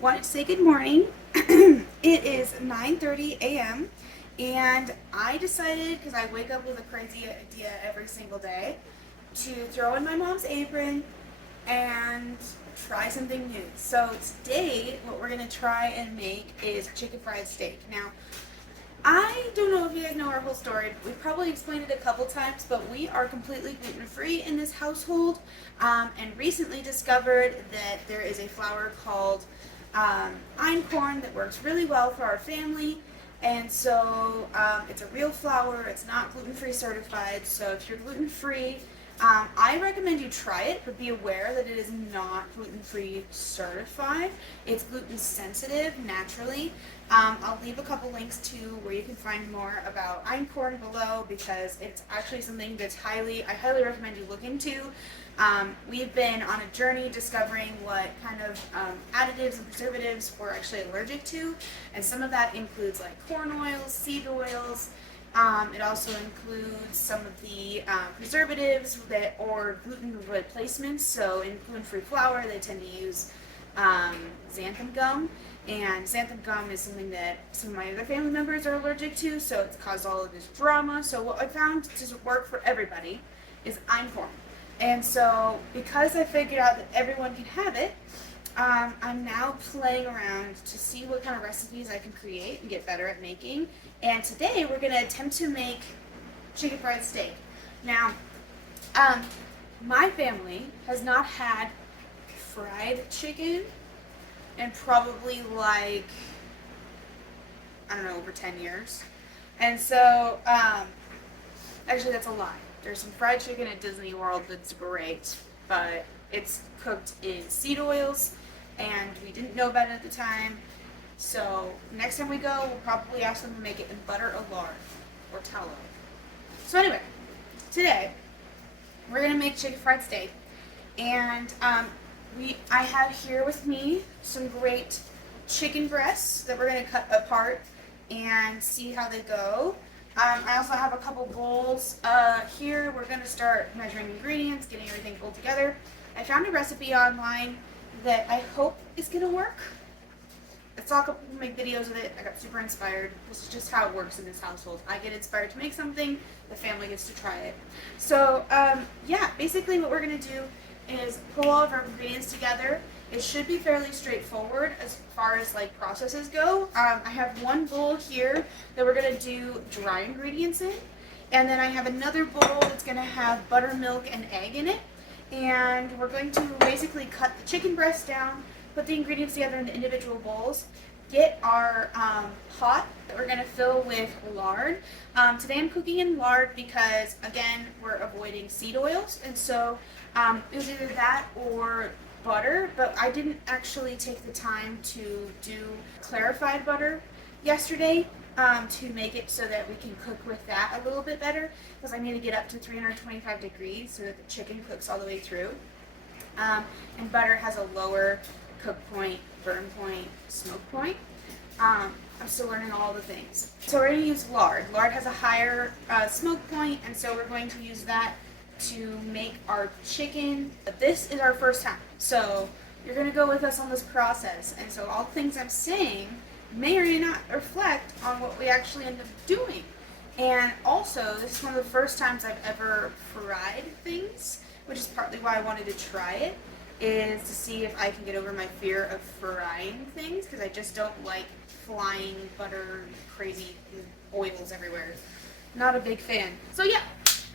wanted to say good morning. It is 9:30 a.m. and I decided, because I wake up with a crazy idea every single day, to throw in my mom's apron and try something new. So today, what we're gonna try and make is chicken fried steak. Now, I don't know if you guys know our whole story. We've probably explained it a couple times, but we are completely gluten-free in this household, and recently discovered that there is a flour called einkorn that works really well for our family. And so it's a real flour. It's not gluten-free certified. So if you're gluten-free, I recommend you try it, but be aware that it is not gluten-free certified. It's gluten sensitive naturally. I'll leave a couple links to where you can find more about einkorn below, because it's actually something that's I highly recommend you look into. We've been on a journey discovering what kind of additives and preservatives we're actually allergic to, and some of that includes like corn oils, seed oils. It also includes some of the preservatives or gluten replacements. So in gluten-free flour, they tend to use xanthan gum, and xanthan gum is something that some of my other family members are allergic to, so it's caused all of this drama. So what I found to work for everybody is einkorn. And so because I figured out that everyone can have it, I'm now playing around to see what kind of recipes I can create and get better at making. And today we're going to attempt to make chicken fried steak. Now, my family has not had fried chicken in probably like, I don't know, over 10 years. And so, actually that's a lie. There's some fried chicken at Disney World that's great, but it's cooked in seed oils, and we didn't know about it at the time. So next time we go, we'll probably ask them to make it in butter or lard or tallow. So anyway, today we're gonna make chicken fried steak, and I have here with me some great chicken breasts that we're gonna cut apart and see how they go. I also have a couple bowls here. We're going to start measuring ingredients, getting everything pulled together. I found a recipe online that I hope is going to work. I saw a couple people make videos of it. I got super inspired. This is just how it works in this household. I get inspired to make something, the family gets to try it. So, yeah, basically what we're going to do is pull all of our ingredients together. It should be fairly straightforward as far as like processes go. I have one bowl here that we're gonna do dry ingredients in, and then I have another bowl that's gonna have buttermilk and egg in it. And we're going to basically cut the chicken breast down, put the ingredients together in the individual bowls, get our pot that we're gonna fill with lard. Today I'm cooking in lard because, again, we're avoiding seed oils, and so it was either that or butter, but I didn't actually take the time to do clarified butter yesterday to make it so that we can cook with that a little bit better, because I need to get up to 325 degrees so that the chicken cooks all the way through. And butter has a lower cook point, burn point, smoke point. I'm still learning all the things. So we're going to use lard. Lard has a higher smoke point, and so we're going to use that to make our chicken. But this is our first time, so you're going to go with us on this process, and so all the things I'm saying may or may not reflect on what we actually end up doing. And also, this is one of the first times I've ever fried things, which is partly why I wanted to try it, is to see if I can get over my fear of frying things, because I just don't like flying butter, crazy oils everywhere. Not a big fan. So yeah,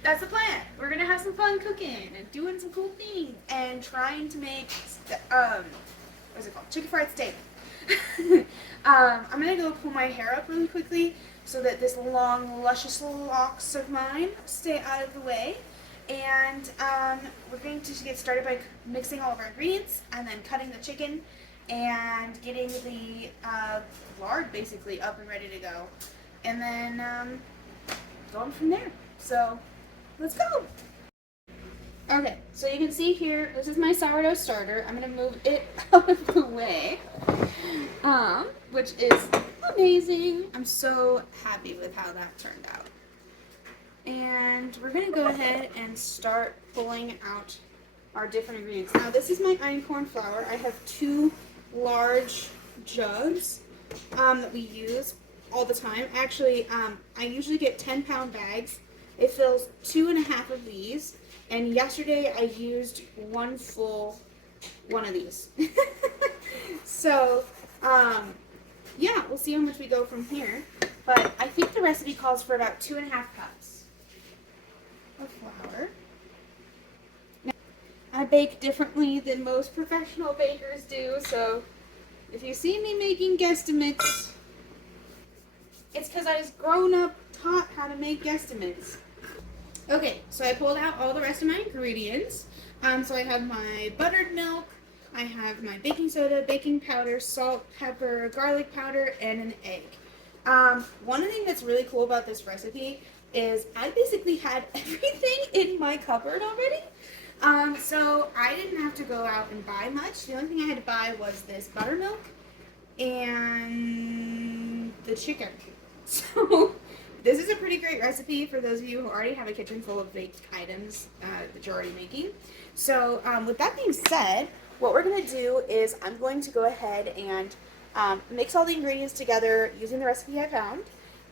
that's the plan. We're gonna have some fun cooking and doing some cool things and trying to make what's it called? Chicken fried steak. I'm gonna go pull my hair up really quickly so that this long, luscious locks of mine stay out of the way. And we're going to get started by mixing all of our ingredients and then cutting the chicken and getting the lard basically up and ready to go. And then going from there. So let's go. Okay, so you can see here, this is my sourdough starter. I'm going to move it out of the way, which is amazing. I'm so happy with how that turned out. And we're going to go ahead and start pulling out our different ingredients. Now, this is my einkorn flour. I have 2 large jugs that we use all the time. Actually, I usually get 10-pound bags. It fills 2.5 of these. And yesterday I used one full one of these. So, yeah, we'll see how much we go from here. But I think the recipe calls for about 2.5 cups of flour. Now, I bake differently than most professional bakers do, so if you see me making guesstimates, it's because I was grown up taught how to make guesstimates. Okay, so I pulled out all the rest of my ingredients. So I have my buttered milk, I have my baking soda, baking powder, salt, pepper, garlic powder, and an egg. One thing that's really cool about this recipe is I basically had everything in my cupboard already. So I didn't have to go out and buy much. The only thing I had to buy was this buttermilk and the chicken. So this is a pretty great recipe for those of you who already have a kitchen full of baked items that you're already making. So with that being said, what we're going to do is I'm going to go ahead and mix all the ingredients together using the recipe I found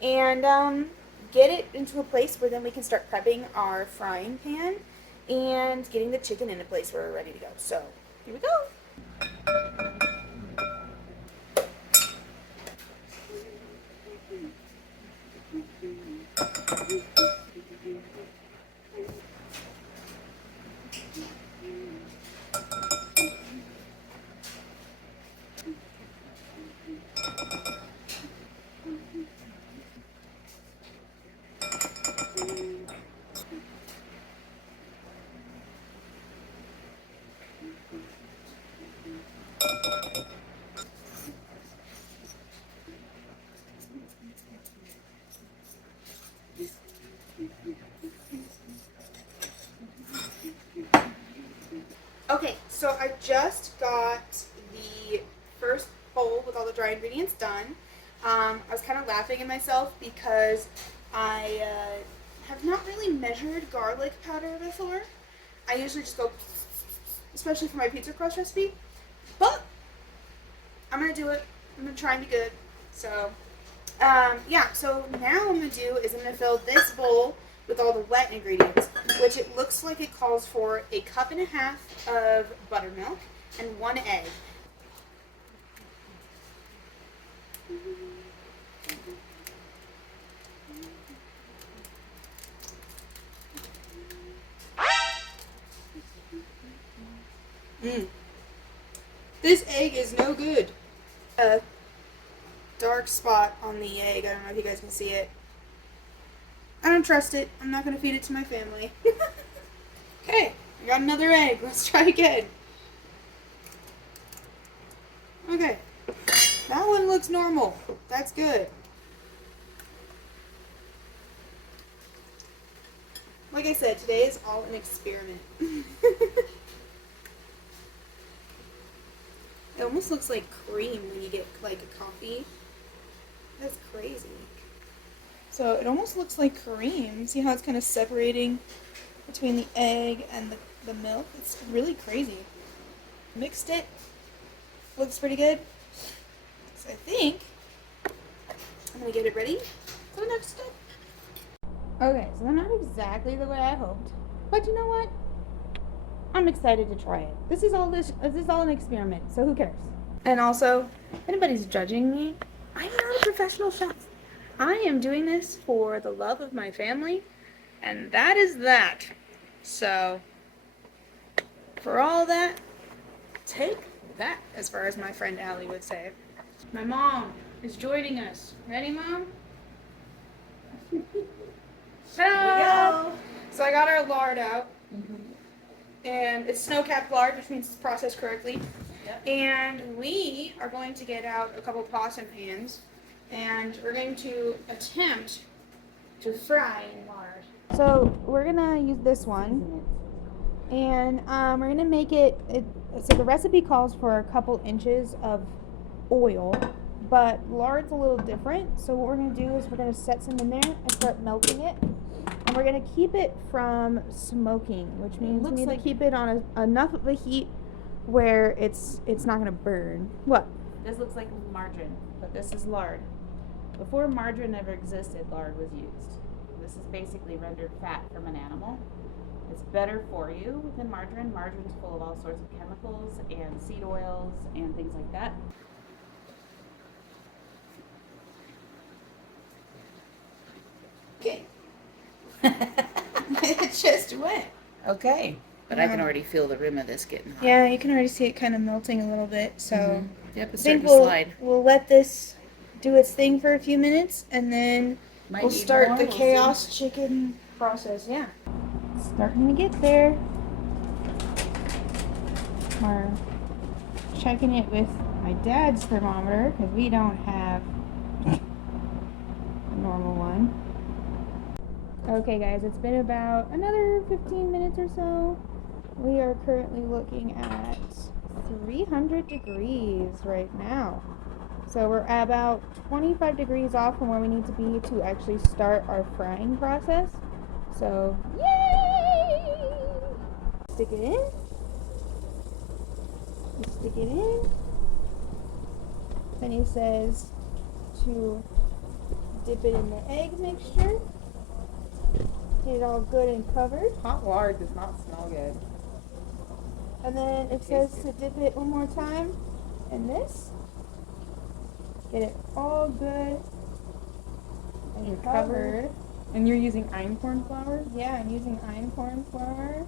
and get it into a place where then we can start prepping our frying pan and getting the chicken in a place where we're ready to go. So here we go. Okay, so I just got the first bowl with all the dry ingredients done. I was kind of laughing at myself because I have not really measured garlic powder before. I usually just go, especially for my pizza crust recipe, but I'm going to do it. I'm going to try and be good. So, yeah, so now what I'm going to do is I'm going to fill this bowl with all the wet ingredients, which it looks like it calls for 1.5 cups of buttermilk and 1 egg. This egg is no good. A dark spot on the egg. I don't know if you guys can see it. I don't trust it. I'm not going to feed it to my family. Okay, I got another egg. Let's try again. Okay, that one looks normal. That's good. Like I said, today is all an experiment. It almost looks like cream when you get like a coffee. That's crazy. So it almost looks like cream. See how it's kind of separating between the egg and the milk? It's really crazy. Mixed it. Looks pretty good. So I think I'm going to get it ready for the next step. Okay, so they're not exactly the way I hoped. But you know what? I'm excited to try it. This is all an experiment, so who cares? And also, if anybody's judging me, I'm not a professional chef. I am doing this for the love of my family, and that is that. So, for all that, take that, as far as my friend Allie would say. My mom is joining us. Ready, Mom? Ta-da! So I got our lard out. And it's snow-capped lard, which means it's processed correctly. Yep. And we are going to get out a couple pots and pans, and we're going to attempt to fry in lard. So we're gonna use this one, and we're gonna make it. So the recipe calls for a couple inches of oil, but lard's a little different. So what we're gonna do is we're gonna set some in there and start melting it. And we're going to keep it from smoking, which means we need to keep it on enough of a heat where it's not gonna burn. What? This looks like margarine, but this is lard. Before margarine ever existed, lard was used. This is basically rendered fat from an animal. It's better for you than margarine. Margarine's full of all sorts of chemicals and seed oils and things like that. Okay. It just went. Okay. But Yeah. I can already feel the rim of this getting hot. Yeah, you can already see it kind of melting a little bit. So Yep, I it's think starting to slide. we'll let this do its thing for a few minutes, and then Might we'll need start more, the we'll chaos chicken process. Yeah. Starting to get there. We're checking it with my dad's thermometer because we don't have a normal one. Okay, guys, it's been about another 15 minutes or so. We are currently looking at 300 degrees right now. So we're about 25 degrees off from where we need to be to actually start our frying process. So, yay! Stick it in. You stick it in. Then he says to dip it in the egg mixture. Get it all good and covered. Hot lard does not smell good. And then it says to dip it one more time in this. Get it all good and covered. And you're using einkorn flour? Yeah, I'm using einkorn flour.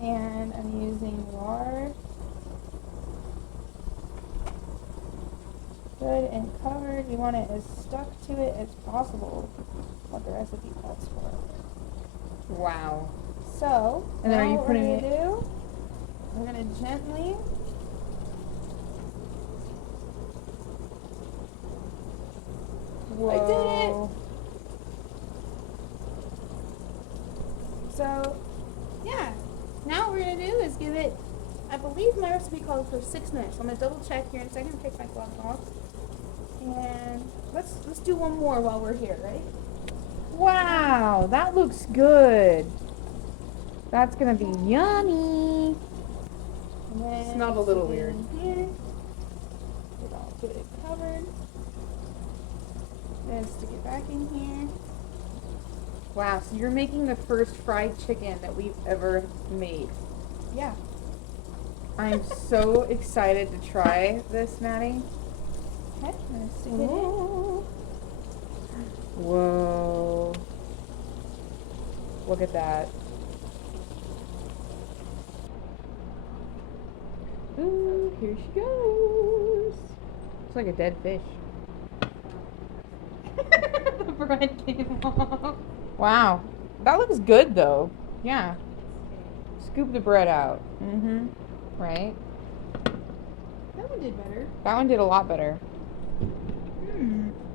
And I'm using lard. Good and covered. You want it as stuck to it as possible. What the recipe calls for. Wow. So, And then now are you what putting we're it- gonna do, we're gonna gently Whoa. I did it. So, yeah. Now what we're gonna do is give it, I believe my recipe called for 6 minutes. I'm gonna double check here in a second, take my gloves off. And let's do one more while we're here, right? Wow, that looks good. That's gonna be yummy. And then Smelled a little stick it weird. in here. Get all good and covered. Then stick it back in here. Wow, so you're making the first fried chicken that we've ever made. Yeah. I'm so excited to try this, Maddie. Okay, I'm gonna stick it in. Whoa. Look at that. Ooh, here she goes. It's like a dead fish. The bread came off. Wow. That looks good though. Yeah. Scoop the bread out. Mm-hmm. Right? That one did better. That one did a lot better.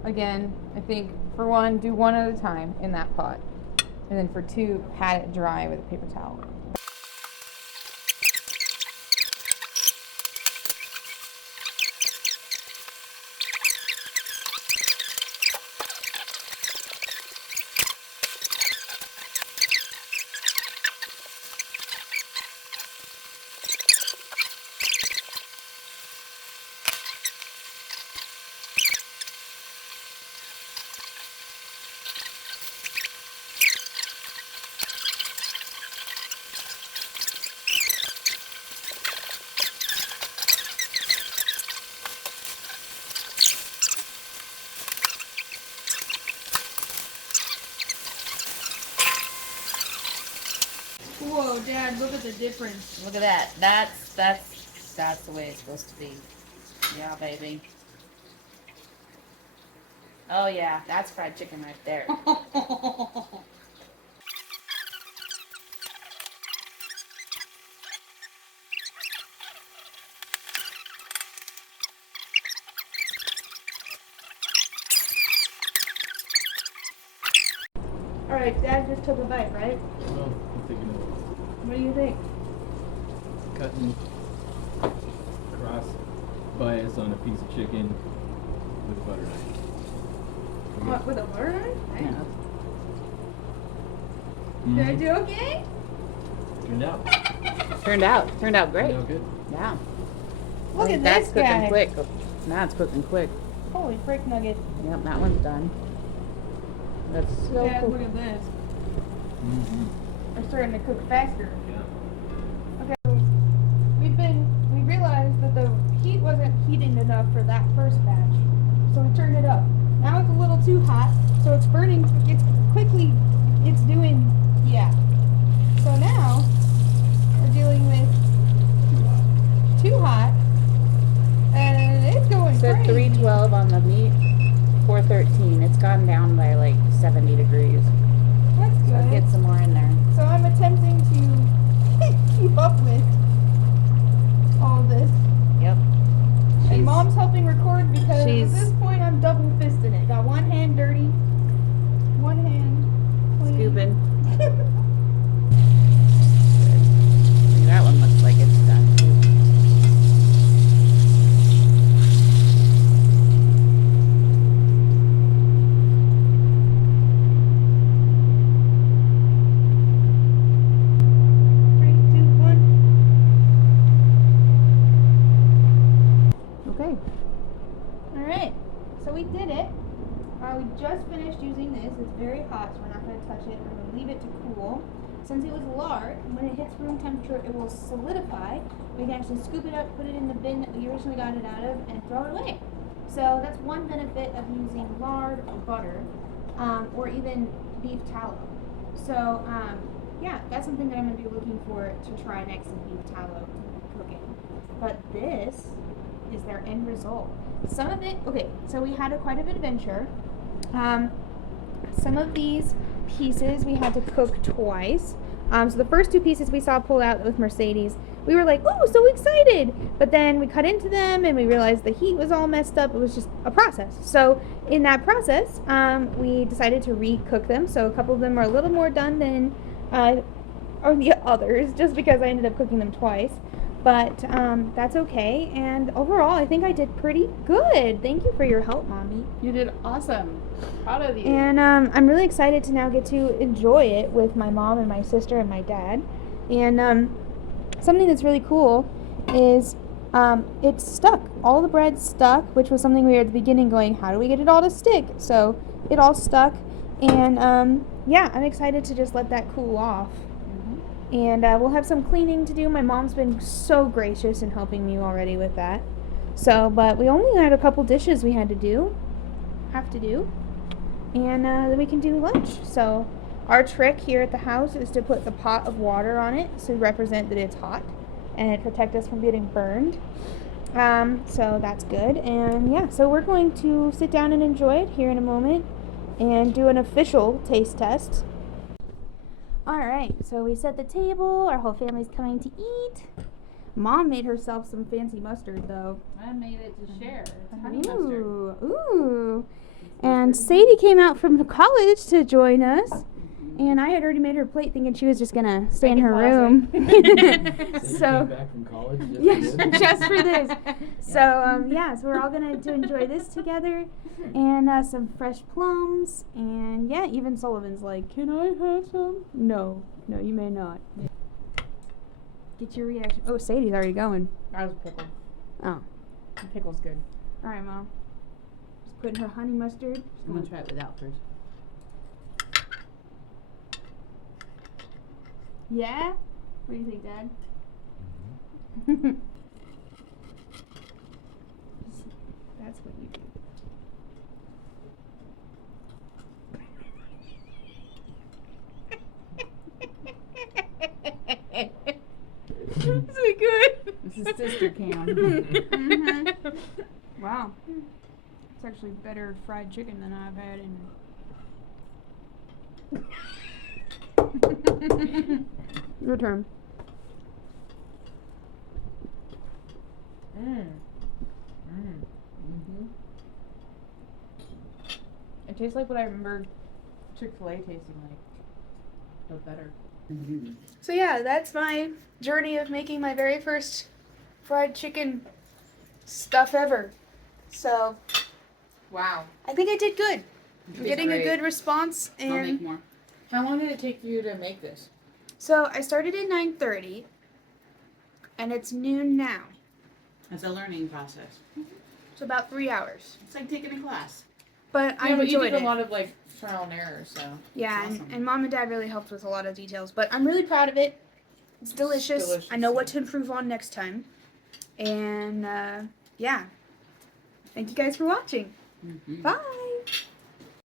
Again, I think for one, do one at a time in that pot. And then for two, pat it dry with a paper towel. Whoa, Dad, look at the difference. Look at that. That's the way it's supposed to be. Yeah, baby. Oh yeah, that's fried chicken right there. Alright, Dad just took a bite, right? Well, I'm thinking of What do you think? cutting cross bias on a piece of chicken with a butter knife. What, with a butter knife? Yeah. Did I do okay? Turned out. Turned out great. Turned out good. Yeah. Look I at think that's this cooking guy. quick. That's cooking quick. Holy frick nugget. Yep, that one's done. That's so Dad, cool. look at this. Mm-hmm. We're starting to cook faster. Yeah. Okay, so we realized that the heat wasn't heating enough for that first batch. So we turned it up. Now it's a little too hot, so it's burning, it's doing, yeah. So now, we're dealing with too hot, and it's going It said crazy. 312 on the meat, 413. It's gone down by like 70 degrees. That's So good. get some more in there. So I'm attempting to keep up with all this. Yep. And Mom's helping record because she's- at this point I'm double fisting it. Got one hand dirty, one hand clean. Scooping. That one looks like it's done too. Three, two, one. Okay. Alright, so we did it. We just finished using this. It's very hot, so we're not going to touch it. We're going to leave it to cool. Since it was lard, and when it hits room temperature, it will solidify. We can actually scoop it up, put it in the bin that we originally got it out of, and throw it away. So that's one benefit of using lard or butter, or even beef tallow. So yeah, that's something that I'm going to be looking for to try next is beef tallow cooking. But this is their end result. Some of it, okay, so we had quite an adventure. Some of these pieces we had to cook twice. So the first two pieces we saw pulled out with Mercedes, we were like, oh, so excited. But then we cut into them and we realized the heat was all messed up. It was just a process. So in that process, we decided to re-cook them. So a couple of them are a little more done than or the others, just because I ended up cooking them twice. But that's okay. And overall, I think I did pretty good. Thank you for your help, Mommy. You did awesome. Proud of you. And I'm really excited to now get to enjoy it with my mom and my sister and my dad. And something that's really cool is it's stuck. All the bread stuck, which was something we were at the beginning going, how do we get it all to stick? So it all stuck. And yeah, I'm excited to just let that cool off. And we'll have some cleaning to do. My mom's been so gracious in helping me already with that. So, but we only had a couple dishes we have to do. And then we can do lunch. So our trick here at the house is to put the pot of water on it to represent that it's hot and it protect us from getting burned. So that's good. And yeah, so we're going to sit down and enjoy it here in a moment and do an official taste test. Alright, so we set the table, our whole family's coming to eat. Mom made herself some fancy mustard though. I made it to share. It's honey mustard. Ooh. And Sadie came out from college to join us. And I had already made her plate thinking she was just gonna stay in her room. So came back from college just Yes, for this? just for this. So yeah, so we're all gonna enjoy this together, and some fresh plums, and yeah, even Sullivan's like, "Can I have some?" No, you may not. Get your reaction. Oh, Sadie's already going. I was pickle. Oh, The pickle's good. all right, Mom. Just putting her honey mustard. I'm gonna try it without first. Yeah. What do you think, Dad? That's what you do. Is it good? This is sister cam. Mm-hmm. Wow. It's actually better fried chicken than I've had in. Your turn. It tastes like what I remember Chick-fil-A tasting like, but better. So yeah, that's my journey of making my very first fried chicken stuff ever. So Wow. I think I did good. I'm getting great. a good response, I'll make and more. How long did it take you to make this? so I started at 9:30, and it's noon now. It's a learning process. It's about 3 hours. It's like taking a class. But I Yeah, but you enjoyed did it. a lot of like trial and error, so. Yeah, That's awesome. and mom and dad really helped with a lot of details. But I'm really proud of it. It's delicious. Delicious, I know what yeah. to improve on next time. And yeah. Thank you guys for watching. Mm-hmm. Bye.